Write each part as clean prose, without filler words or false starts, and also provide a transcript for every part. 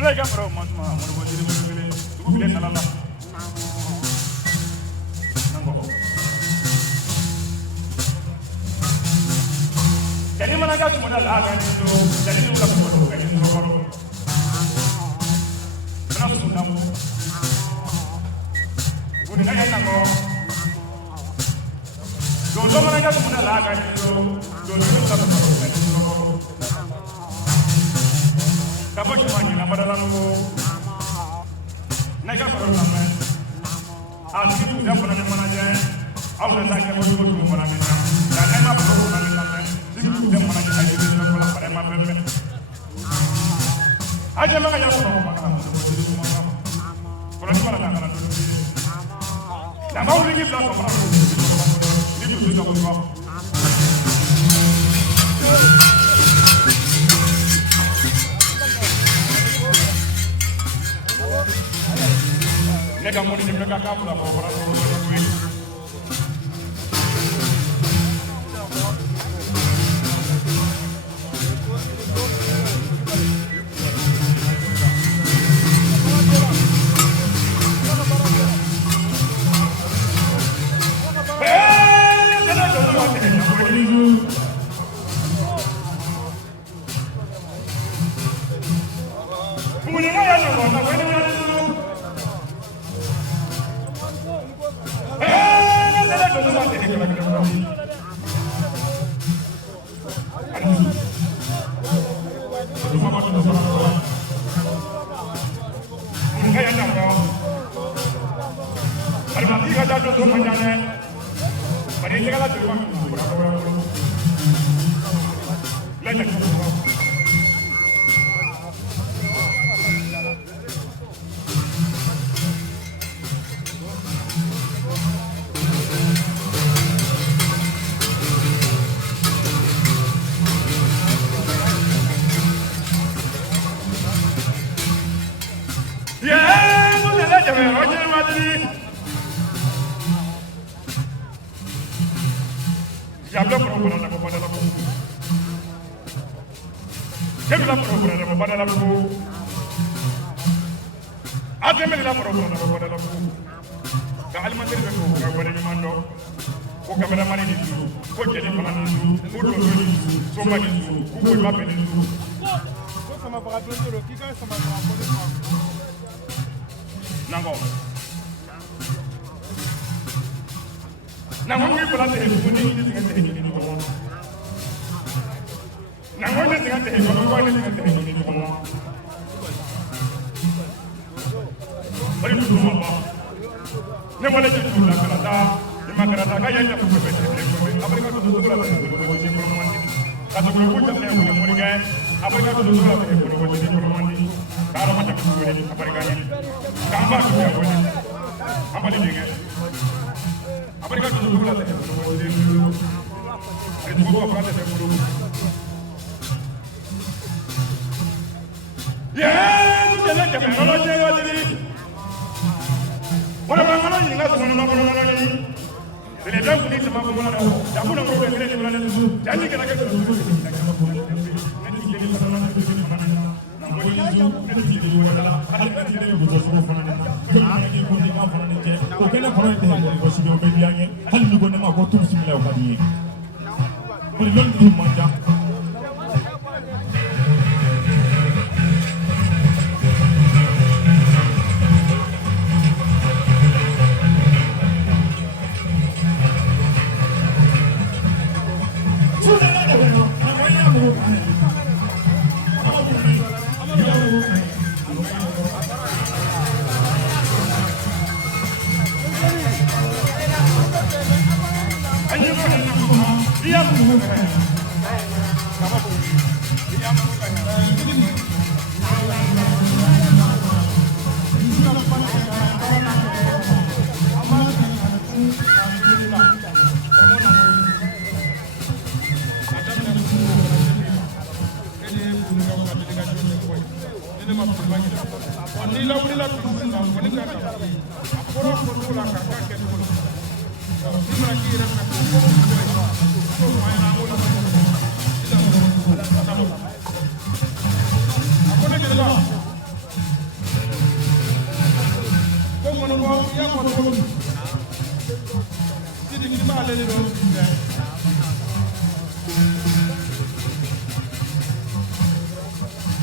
Malaika from Mama, who will not allow. Jadi mana kau modal agan itu, jadi itu lah bodoh, jadi itu bodoh. Kenapa sudah mu? Bukan ayah namo. Dosa mana kau modal agan itu, dosa itu lah bodoh, jadi itu bodoh. Kamu cuma ni nama dalam mu. Naik apa orang mana? Asli tu jangan pernah mana je. Awak dah tak boleh bodoh mana mana. Dan emak bodoh mana mana. Dia mana kita ini sekolah pada mana mana. Aja mana yang orang makan. Kalau ni mana nak nak. Dah mau lagi belakang mana. Ini tu sudah berubah. Ni kamu ni mereka kamu lah mau orang orang. ya ko to Sidi ni ma le do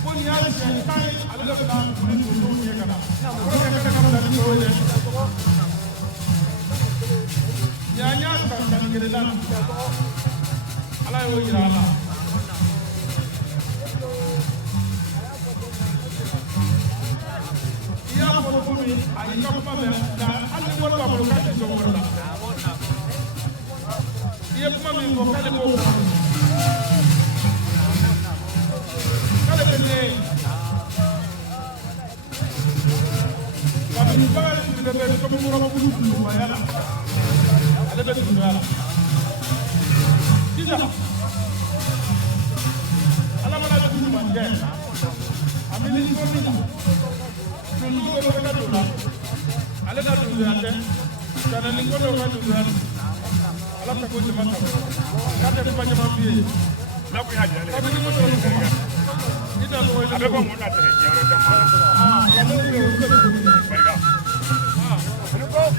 ko ni ya se kai ala da na ni to ni kana ko ka ka ka da ni ko le ya nya ta ta ni le la ala yo ira ala ya ko ko mi ay ka ko me da ala mo ba ko ka so mo la ya ko mi ko ka le ko kale ne ka mi ba le ni be ko mo ro ko lu ma ya ale be tu ya Ija. Ala mana ada tujuh manja. Ambil ini kau ni. Tunggu kau berada dulu. Ala dah dulu ada. Karena ni kau berada dulu. Ala tak kau cuma tak. Kata dia banyak mampu. Nak aja. Tapi ni kau terlalu kurang. Kita kau ini. Ada kau mana tu? Jangan macam mana. Kamu ni. Baiklah. Ini kau.